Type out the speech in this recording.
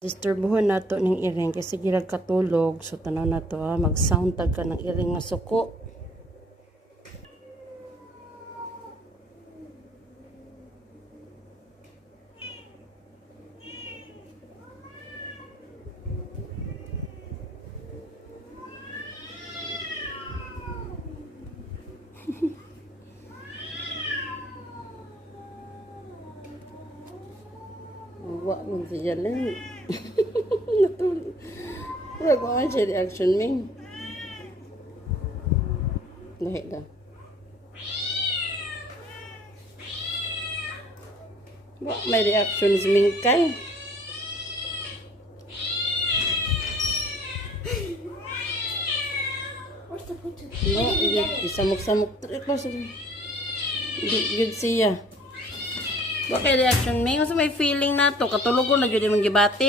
Disturbuhan nato ning iring kasi girag katulog, so tanaw na to mag-sound tag ka ng iring nga suko. Wa mo siya lang. Natulog. Wala ko nga siya reaction ming. Lahi da. Wa may reaction si Mingkay. No, isamok-samok. Good siya. Bakit reaction may? Kasi may feeling na to. Katulog ko na dyan yung gibati.